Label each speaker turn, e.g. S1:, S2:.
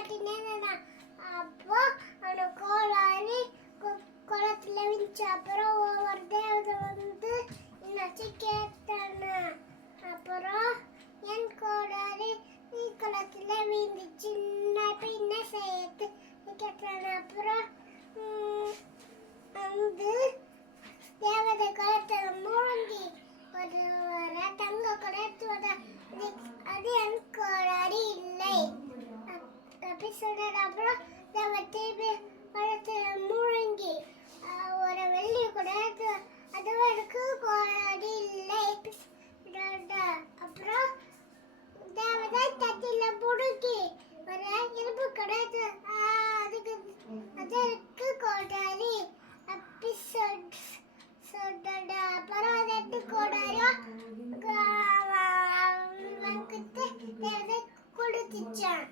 S1: அவன் மரம் இருந்தான் அப்போ அவனை கோளாரி கு- குளத்துல விழிச்சு அப்புறம் ஒவ்வொரு தேவதை வந்து என்னாச்சு கேட்டானா? அப்புறம் என் கோளாறி நீ குளத்துல விழுந்துச்சு. நான் இப்ப என்ன செய்யறது? கேட்டானா? அப்புறம் வந்து தேவதை குளத்துல மூழ்கி ஒரு தங்க குளத்தோட அது என் கோ அப்படி சொன்னது அப்புறம் நம்ம திருப்பி பழத்தில் முழங்கி ஒரு வெள்ளி கூட அதுவருக்கு கோடி இல்லை. அப்புறம் தேவதை தட்டில புடுக்கி ஒரு இரும்பு கிடையாது அதுக்கு அதற்கு கோடாரி. அப்படி சொல் அப்புறம் அதை எடுத்து கோடாரியா அவனுக்கு தேவதை கொடுத்துச்சான்